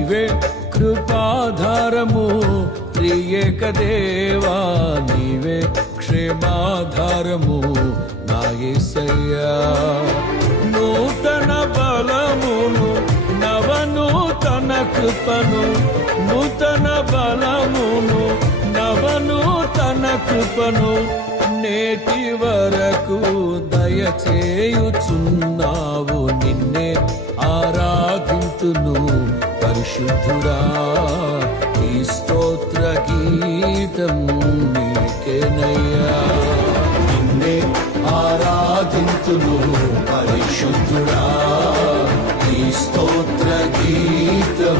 నీవే కృపాధారము త్రియేక దేవా, నీవే క్షేమాధారము నా యేసయ్యా. నూతన బలమును నవనూతన కృపను, నూతన బలమును నవనూతన కృపను నేటి వరకు దయచేయుచున్నావు. నిన్నే ఆరాధింతును పరిశుద్ధుడా, ఈ స్తోత్ర గీతం నీకేనయ్యా. నిన్నే ఆరాధింతును పరిశుద్ధుడా, ఈ స్తోత్ర గీతం